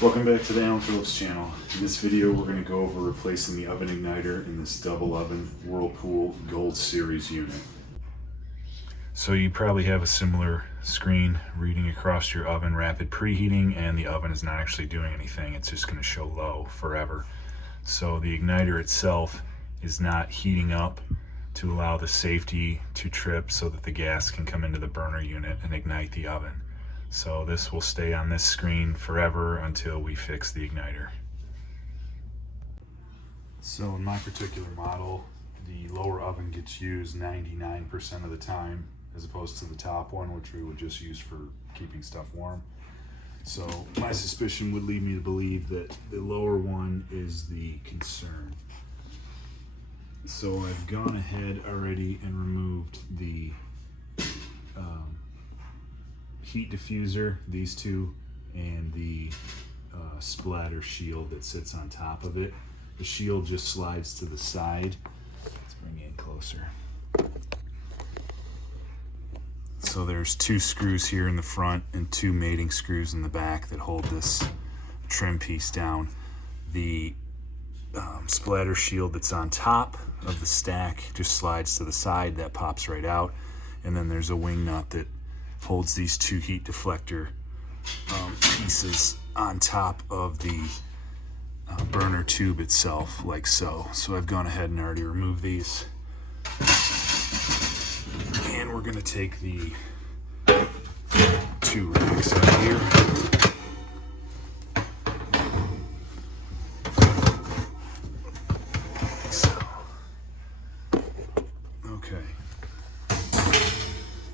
Welcome back to the Alan Phillips channel. In this video we're going to go over replacing the oven igniter in this double oven Whirlpool Gold Series unit. So you probably have a similar screen reading across your oven rapid preheating, and the oven is not actually doing anything. It's just going to show low forever. So the igniter itself is not heating up to allow the safety to trip so that the gas can come into the burner unit and ignite the oven. So this will stay on this screen forever until we fix the igniter. So in my particular model, the lower oven gets used 99% of the time, as opposed to the top one, which we would just use for keeping stuff warm. So my suspicion would lead me to believe that the lower one is the concern. So I've gone ahead already and removed the heat diffuser, these two, and the splatter shield that sits on top of it. The shield just slides to the side. Let's bring it in closer. So there's two screws here in the front and two mating screws in the back that hold this trim piece down. The splatter shield that's on top of the stack just slides to the side. That pops right out. And then there's a wing nut that holds these two heat deflector pieces on top of the burner tube itself, like so. So I've gone ahead and already removed these. And we're going to take the two racks out here.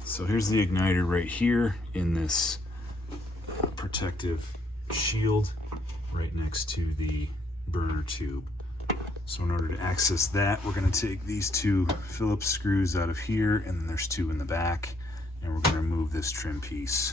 So here's the igniter right here in this protective shield right next to the burner tube. So in order to access that, we're going to take these two Phillips screws out of here, and then there's two in the back, and we're going to remove this trim piece.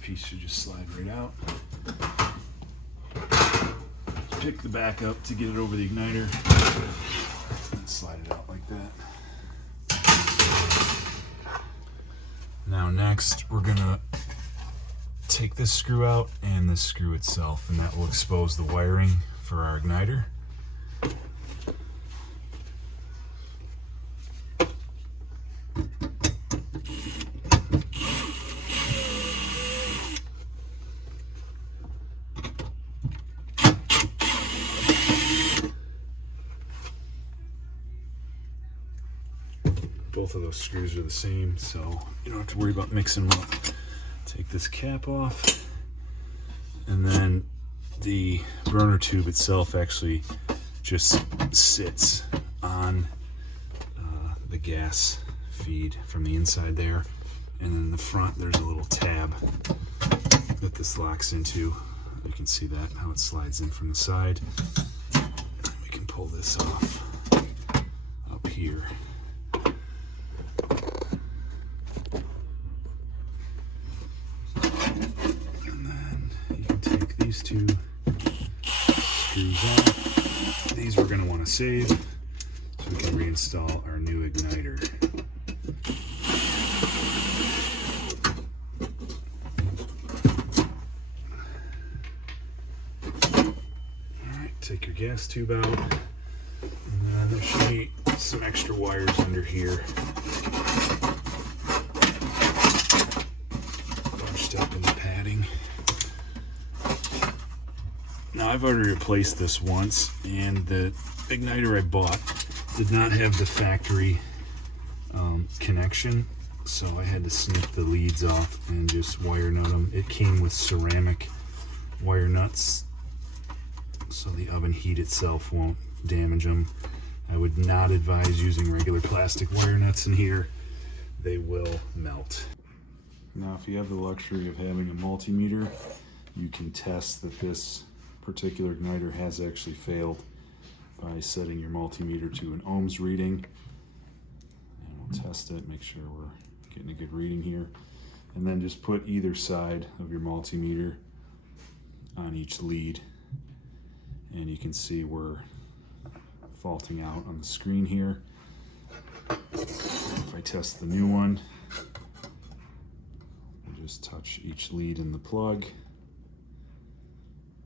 Piece should just slide right out. Pick the back up to get it over the igniter and slide it out like that. Now next we're gonna take this screw out and this screw itself, and that will expose the wiring for our igniter. Both of those screws are the same, so you don't have to worry about mixing them up. Take this cap off, and then the burner tube itself actually just sits on the gas feed from the inside there, and then in the front there's a little tab that this locks into. You can see that, how it slides in from the side. And we can pull this off up here. These two screws off. These we're going to want to save so we can reinstall our new igniter. Alright, take your gas tube out, and then there should be some extra wires under here. Bunched up in the padding. Now I've already replaced this once, and the igniter I bought did not have the factory connection, so I had to snip the leads off and just wire nut them. It came with ceramic wire nuts, so the oven heat itself won't damage them. I would not advise using regular plastic wire nuts in here. They will melt. Now if you have the luxury of having a multimeter, you can test that this particular igniter has actually failed. by setting your multimeter to an ohms reading. And we'll test it, make sure we're getting a good reading here. And then just put either side of your multimeter on each lead. And you can see we're faulting out on the screen here. If I test the new one, we'll just touch each lead in the plug,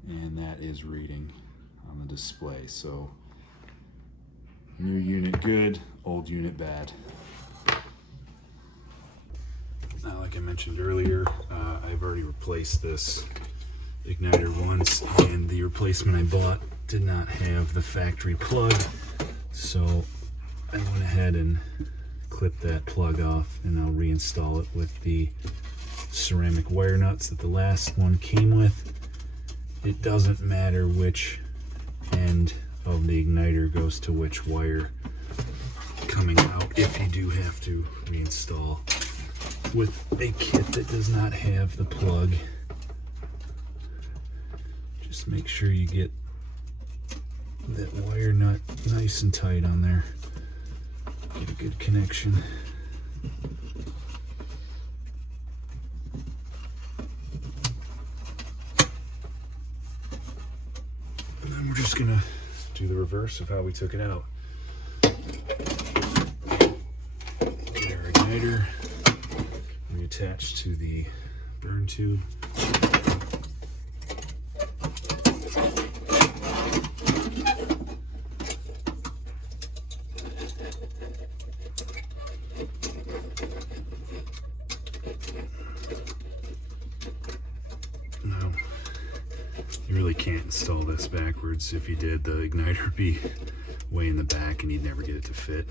and that is reading on the display. So new unit good, old unit bad. Now, like I mentioned earlier, I've already replaced this igniter once, and the replacement I bought did not have the factory plug, so I went ahead and clipped that plug off, and I'll reinstall it with the ceramic wire nuts that the last one came with. It doesn't matter which end of the igniter goes to which wire coming out if you do have to reinstall with a kit that does not have the plug. Just make sure you get that wire nut nice and tight on there. Get a good connection. And then we're just gonna do the reverse of how we took it out. Get our igniter reattached to the burn tube. No, you really can't install this backwards. If you did, the igniter would be way in the back and you'd never get it to fit.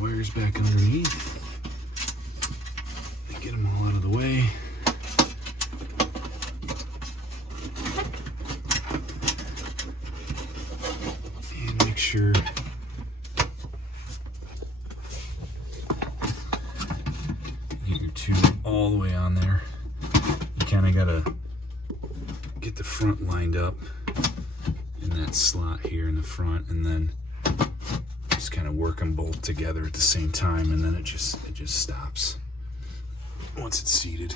Wires back underneath and get them all out of the way. And make sure you get your tube all the way on there. You kind of gotta get the front lined up in that slot here in the front, and then kind of work them both together at the same time, and then it just stops once it's seated.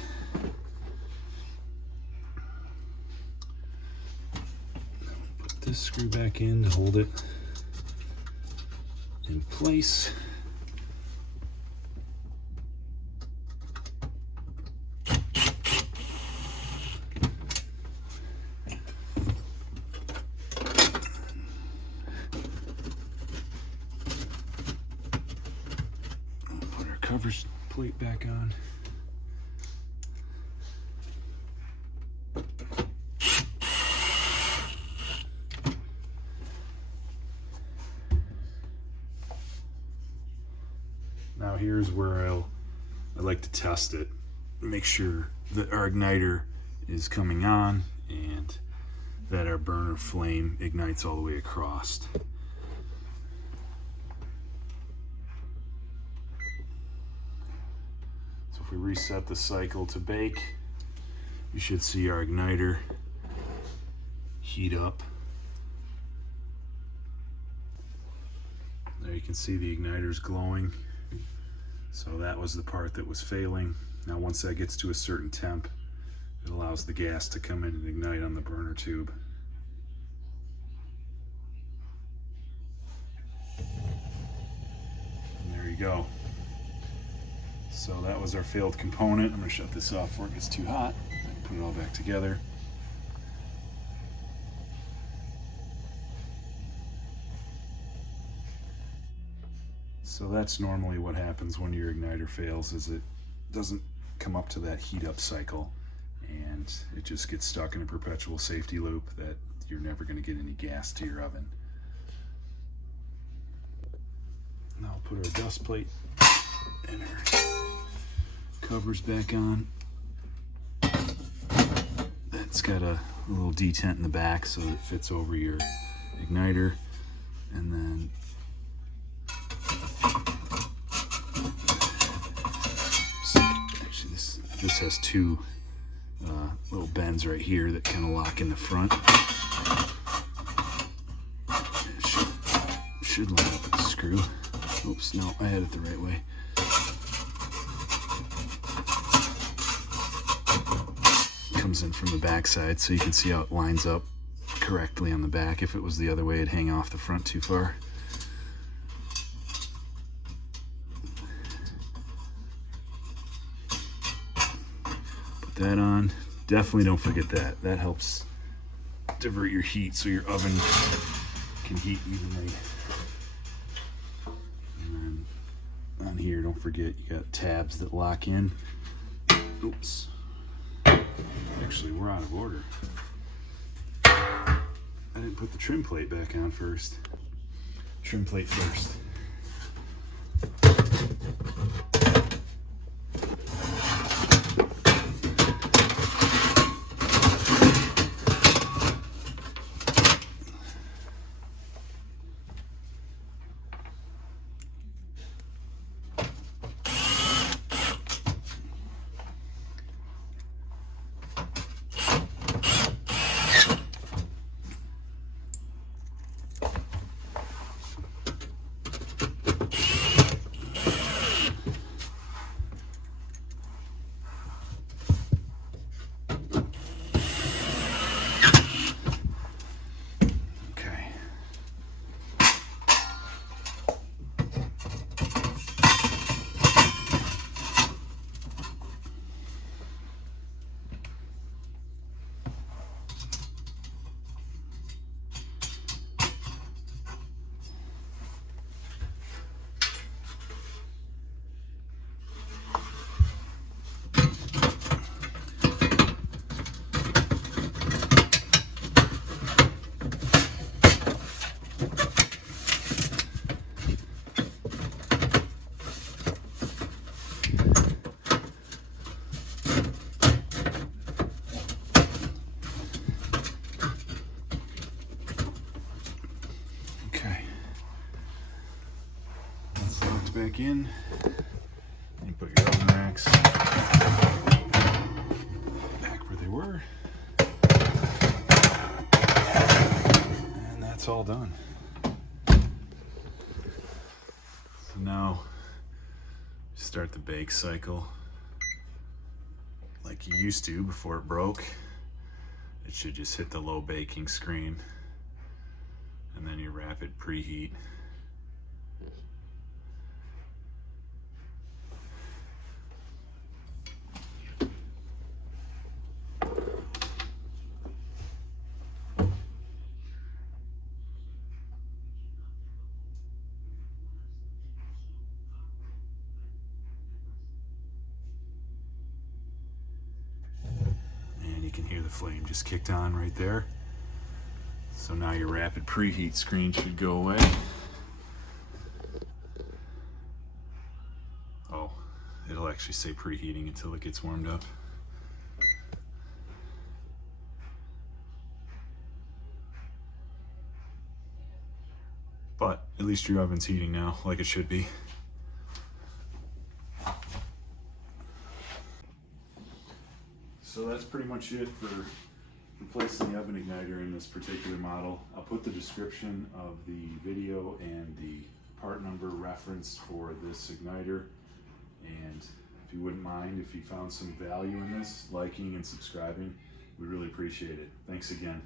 Put this screw back in to hold it in place. Cover plate back on. Now here's where I like to test it. Make sure that our igniter is coming on and that our burner flame ignites all the way across. If we reset the cycle to bake, you should see our igniter heat up. There you can see the igniter's glowing. So that was the part that was failing. Now once that gets to a certain temp, it allows the gas to come in and ignite on the burner tube. And there you go. So that was our failed component. I'm going to shut this off before it gets too hot. Put it all back together. So that's normally what happens when your igniter fails, is it doesn't come up to that heat up cycle, and it just gets stuck in a perpetual safety loop that you're never going to get any gas to your oven. Now I'll Put our dust plate and our covers back on. That's got a little detent in the back so it fits over your igniter. And then actually this has two little bends right here that kind of lock in the front. It should line up with the screw. Oops, no, I had it the right way. Comes in from the back side, so you can see how it lines up correctly on the back. If it was the other way, it'd hang off the front too far. Put that on. Definitely don't forget that. That helps divert your heat so your oven can heat evenly. And then on here, don't forget you got tabs that lock in. Oops. Actually, we're out of order. I didn't put the trim plate back on first. Trim plate first. Back in. You put your oven racks back where they were. And that's all done. So now start the bake cycle like you used to before it broke. It should just hit the low baking screen and then your rapid preheat. You can hear the flame just kicked on right there. So now your rapid preheat screen should go away. Oh, it'll actually say preheating until it gets warmed up. But at least your oven's heating now, like it should be. So that's pretty much it for replacing the oven igniter in this particular model. I'll put the description of the video and the part number reference for this igniter. And if you wouldn't mind, if you found some value in this, liking and subscribing, we'd really appreciate it. Thanks again.